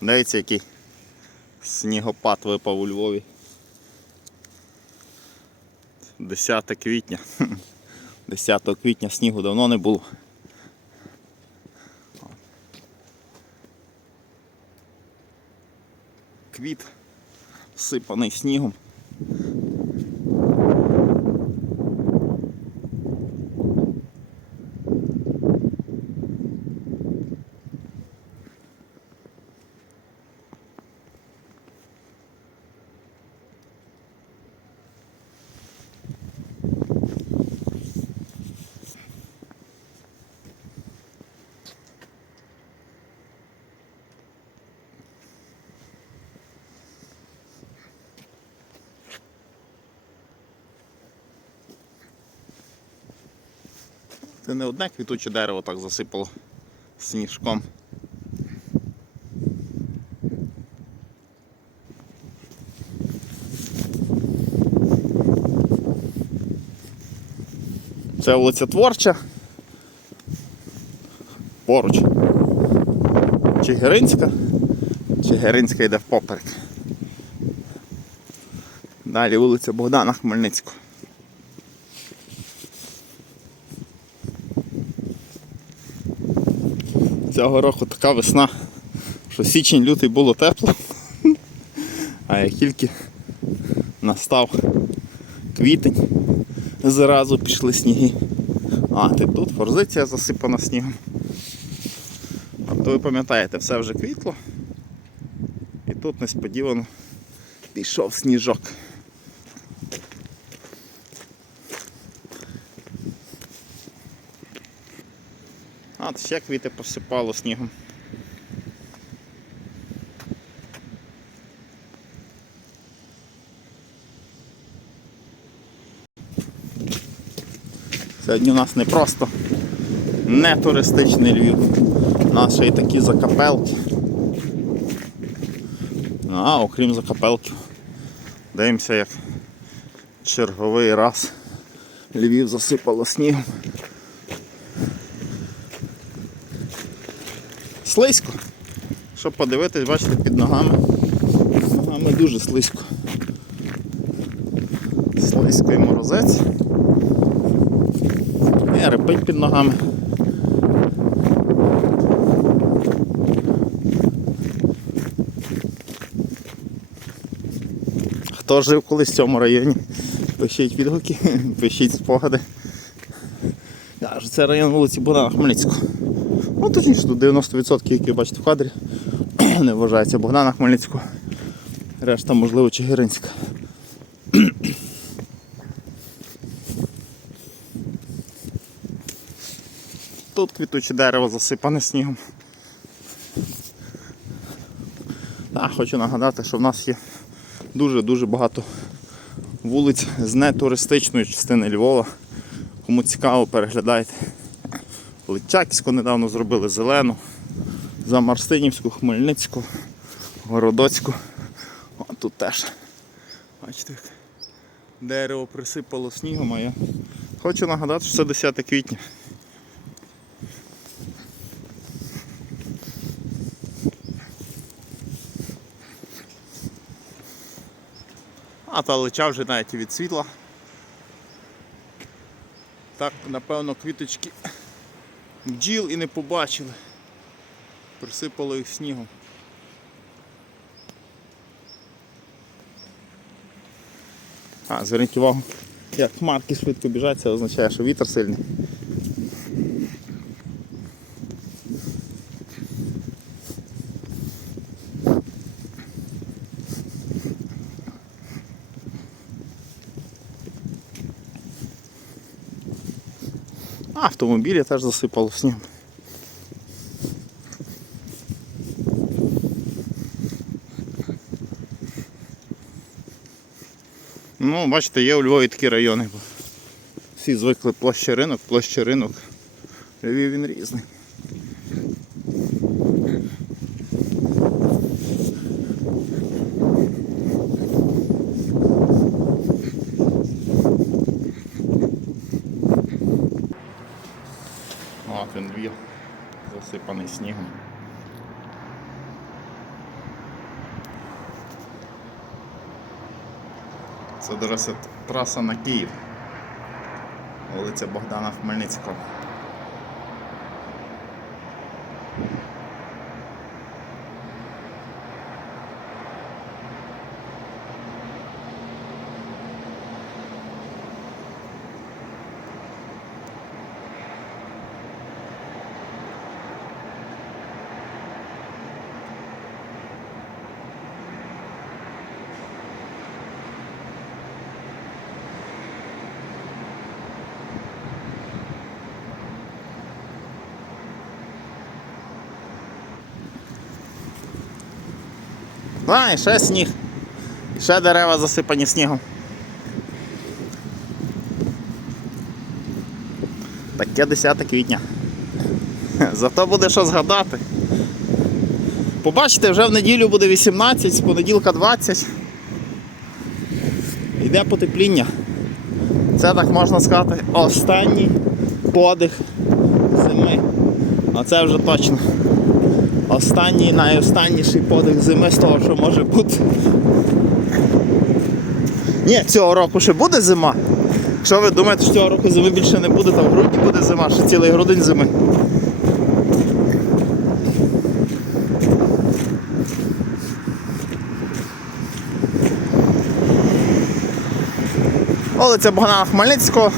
Дивіться, який снігопад випав у Львові. 10 квітня. 10 квітня снігу давно не було. Квіт всипаний снігом. Це не одне квітуче дерево так засипало сніжком. Це вулиця Творча. Поруч. Чигиринська. Чигиринська йде впоперек. Далі вулиця Богдана Хмельницького. Цього року така весна, що січень лютий було тепло, а як тільки настав квітень, зразу пішли сніги. А, ти тут форзиція засипана снігом. Тобто ви пам'ятаєте, все вже квітло. І тут несподівано пішов сніжок. А, от ще квіти посипало снігом. Сьогодні у нас не просто не туристичний Львів. У нас ще й такі закапелки. А, окрім закапелків. Дивимося, як черговий раз Львів засипало снігом. Слизько. Щоб подивитись, бачите, під ногами. Під ногами дуже слизько. Слизько і морозець. І репить під ногами. Хто жив колись в цьому районі? Пишіть відгуки, пишіть спогади. Це район вулиці Богдана Хмельницького. Ну точніше, тут 90%, які бачите в кадрі, не вважається Богдана Хмельницького. Решта, можливо, Чигиринська. Тут квітуче дерево засипане снігом. Так, хочу нагадати, що в нас є дуже-дуже багато вулиць з нетуристичної частини Львова. Кому цікаво, переглядайте. Личаківську недавно зробили зелену, за Марстинівську, Хмельницьку, Городоцьку. О, тут теж. Бачите, як дерево присипало снігом, а я хочу нагадати, що це 10 квітня. А та лича вже навіть від світла. Так, напевно, квіточки бджіл і не побачили. Присипало їх снігом. А, зверніть увагу, як хмарки швидко біжать, це означає, що вітер сильний. А, автомобілі теж засипало снігом. Ну, бачите, є у Львові такі райони. Всі звикли площа ринок, площа ринок. Львів він різний. Мак Н2 засипаний снігом. Це, до речі, траса на Київ, вулиця Богдана Хмельницького. А, і ще сніг. І ще дерева засипані снігом. Таке 10 квітня. Зато буде що згадати. Побачите, вже в неділю буде 18, з понеділка 20. Йде потепління. Це так можна сказати останній подих зими. Оце вже точно останній найостанніший подих зими з того, що може бути. Ні, цього року ще буде зима. Якщо ви думаєте, що цього року зими більше не буде, то в грудні буде зима, ще цілий грудень зими. Вулиця Богдана Хмельницького.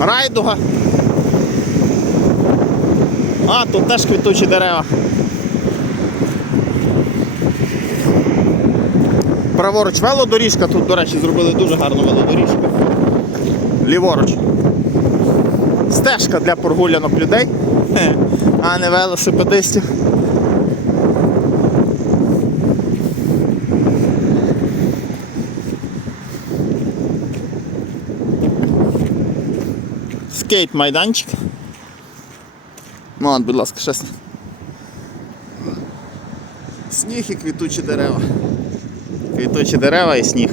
Райдуга. А, тут теж квітучі дерева. Праворуч велодоріжка, тут, до речі, зробили дуже гарну велодоріжку. Ліворуч. Стежка для прогулянок людей, а не велосипедистів. Скейт майданчик. Ну, будь ласка, ще сніг. І квітучі дерева. Квітучі дерева і сніг.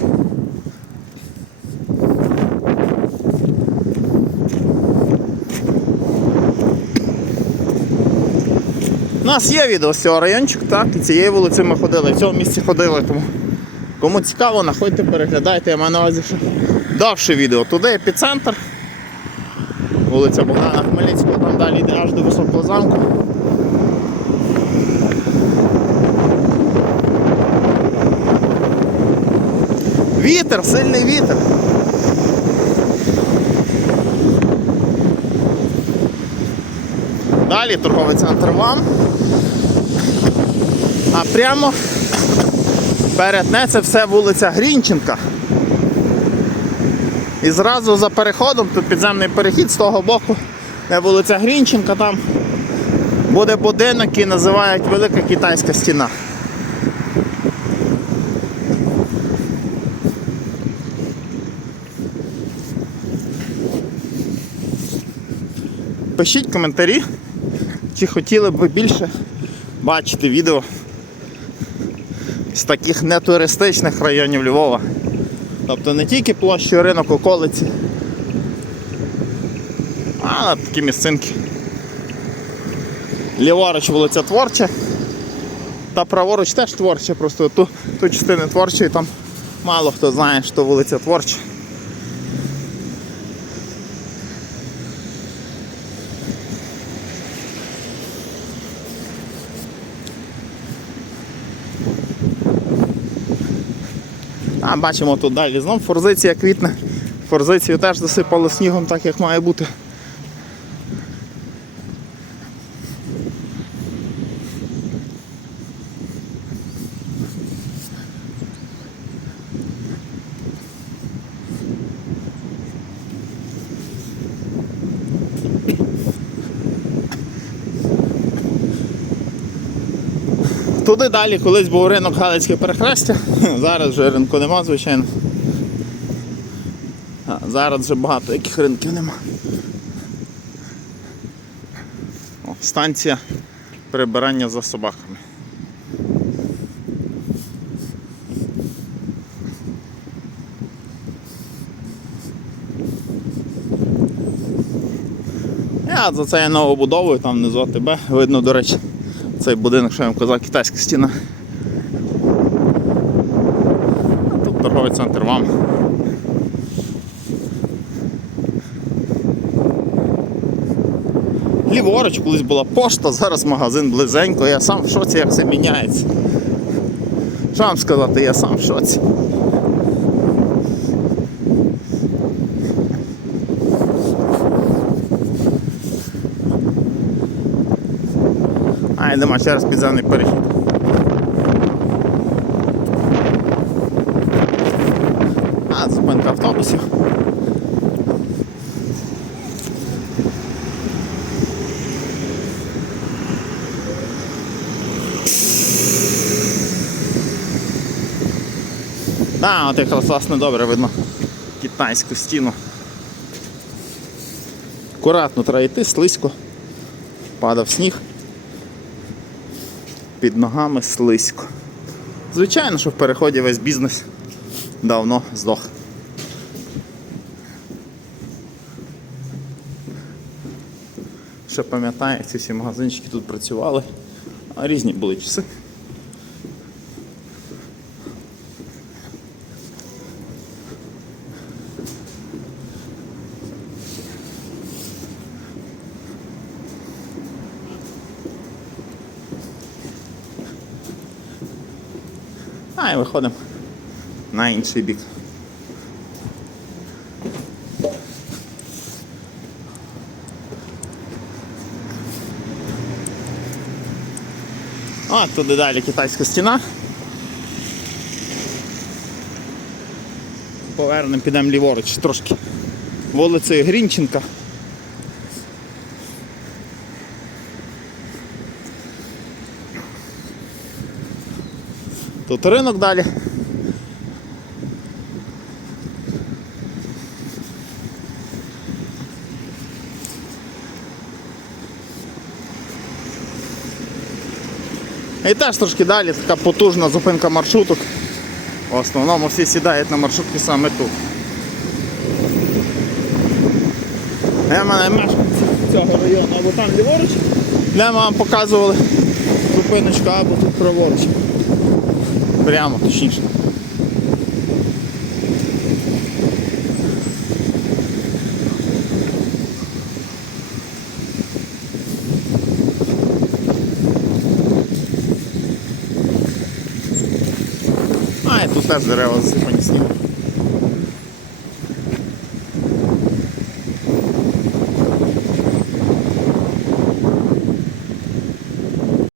У нас є відео з цього райончику, так, і цієї вулиці ми ходили, в цьому місці ходили, тому кому цікаво, находьте, переглядайте, я маю на увазі, що довше відео. Туди епіцентр. Вулиця Богдана Хмельницького, там далі йде аж до високого замку. Вітер, сильний вітер. Далі торговий центр вам. А прямо перетне це все вулиця Грінченка. І зразу за переходом, тут підземний перехід з того боку, де вулиця Грінченка, там буде будинок, який називають Велика Китайська стіна. Пишіть коментарі, чи хотіли б ви більше бачити відео з таких нетуристичних районів Львова. Тобто не тільки площі ринок околиці, а такі місцинки. Ліворуч вулиця Творча. Та праворуч теж творча, просто ту, ту частину творчої там мало хто знає, що вулиця Творча. Бачимо тут далі знов форзиція квітне. Форзицію теж засипало снігом так, як має бути. Туди далі колись був ринок Галицьке перехрестя, зараз вже ринку нема, звичайно. А, зараз вже багато яких ринків нема. О, станція прибирання за собаками. Я за цією новобудовою, там внизу АТБ, видно, до речі, цей будинок, що я вам казав, китайська стіна. Тут торговий центр вам. Ліворуч колись була пошта, зараз магазин близенько. Я сам в шоці, як це міняється. Що вам сказати, я сам в шоці. Йдемо через підземний перехід. А, зупинка автобусів. А, от якраз власне добре видно китайську стіну. Акуратно треба йти, слизько. Падав сніг. Під ногами слизько. Звичайно, що в переході весь бізнес давно здох. Ще пам'ятаю, ці всі магазинчики тут працювали, а різні були часи. А і виходимо на інший бік. А, туди далі китайська стіна. Повернемо, підемо ліворуч трошки. Вулицею Грінченка. Тут ринок далі. І теж трошки далі така потужна зупинка маршруток. В основному всі сідають на маршрутки саме тут. Я мене мешканці цього району або там ліворуч, де ми вам показували зупиночку або тут праворуч. Прямо точніше. А, і тут теж дерева засипані снігом.